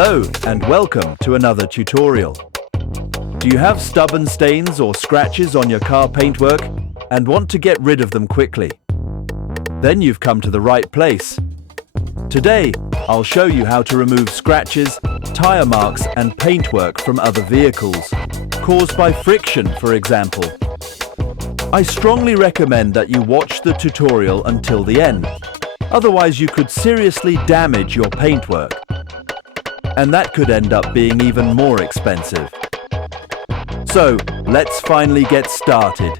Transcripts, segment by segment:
Hello and welcome to another tutorial. Do you have stubborn stains or scratches on your car paintwork and want to get rid of them quickly? Then you've come to the right place. Today, I'll show you how to remove scratches, tire marks and paintwork from other vehicles, caused by friction, for example. I strongly recommend that you watch the tutorial until the end. Otherwise, you could seriously damage your paintwork. And that could end up being even more expensive. So, let's finally get started.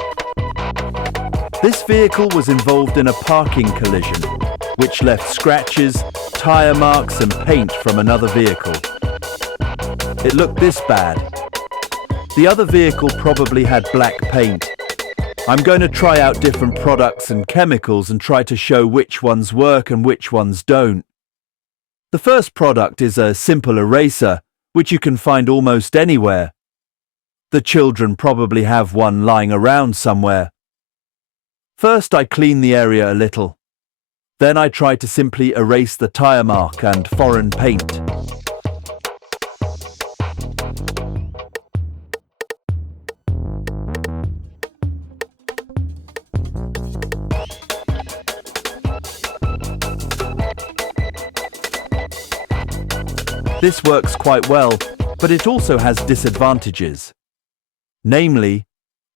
This vehicle was involved in a parking collision, which left scratches, tire marks and paint from another vehicle. It looked this bad. The other vehicle probably had black paint. I'm going to try out different products and chemicals and try to show which ones work and which ones don't. The first product is a simple eraser, which you can find almost anywhere. The children probably have one lying around somewhere. First, I clean the area a little. Then I try to simply erase the tire mark and foreign paint. This works quite well, but it also has disadvantages. Namely,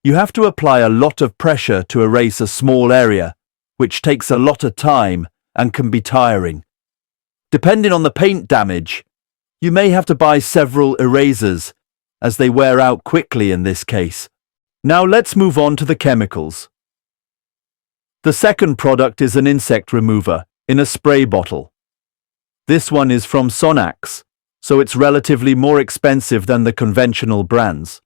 you have to apply a lot of pressure to erase a small area, which takes a lot of time and can be tiring. Depending on the paint damage, you may have to buy several erasers, as they wear out quickly in this case. Now let's move on to the chemicals. The second product is an insect remover in a spray bottle. This one is from Sonax, so it's relatively more expensive than the conventional brands.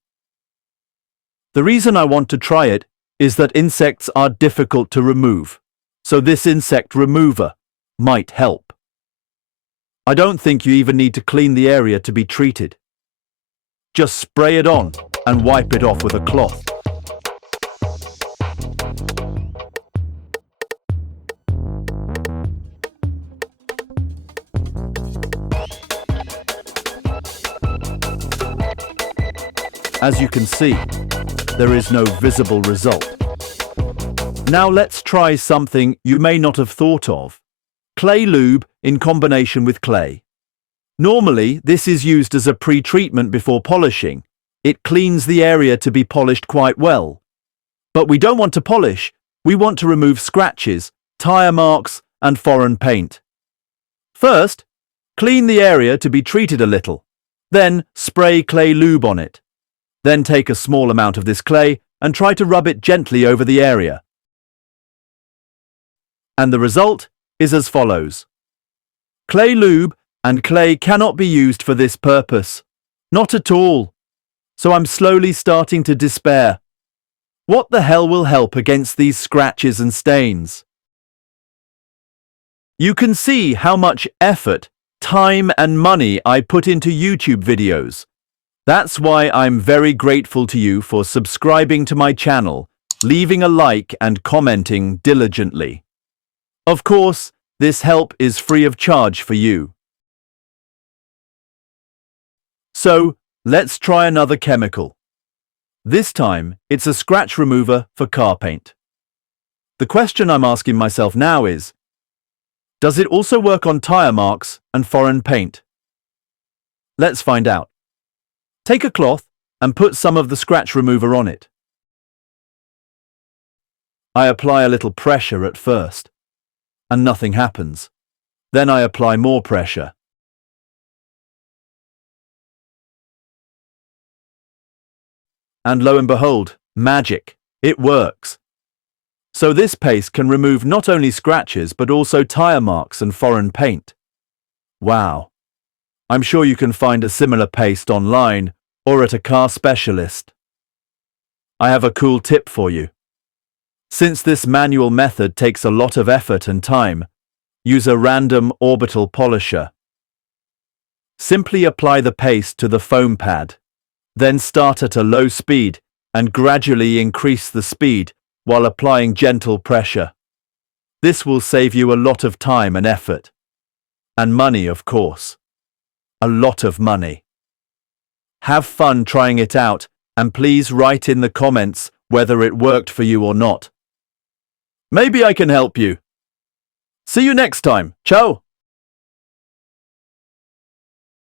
The reason I want to try it is that insects are difficult to remove, so this insect remover might help. I don't think you even need to clean the area to be treated. Just spray it on and wipe it off with a cloth. As you can see, there is no visible result. Now let's try something you may not have thought of. Clay lube in combination with clay. Normally, this is used as a pre-treatment before polishing. It cleans the area to be polished quite well. But we don't want to polish, we want to remove scratches, tire marks and foreign paint. First, clean the area to be treated a little. Then spray clay lube on it. Then take a small amount of this clay and try to rub it gently over the area. And the result is as follows. Clay lube and clay cannot be used for this purpose. Not at all. So I'm slowly starting to despair. What the hell will help against these scratches and stains? You can see how much effort, time and money I put into YouTube videos. That's why I'm very grateful to you for subscribing to my channel, leaving a like and commenting diligently. Of course, this help is free of charge for you. So, let's try another chemical. This time, it's a scratch remover for car paint. The question I'm asking myself now is, does it also work on tire marks and foreign paint? Let's find out. Take a cloth and put some of the scratch remover on it. I apply a little pressure at first, and nothing happens. Then I apply more pressure. And lo and behold, magic, it works. So this paste can remove not only scratches but also tire marks and foreign paint. Wow. I'm sure you can find a similar paste online or at a car specialist. I have a cool tip for you. Since this manual method takes a lot of effort and time, use a random orbital polisher. Simply apply the paste to the foam pad, then start at a low speed and gradually increase the speed while applying gentle pressure. This will save you a lot of time and effort. And money, of course. a lot of money. Have fun trying it out, and please write in the comments whether it worked for you or not. Maybe I can help you. See you next time. Ciao!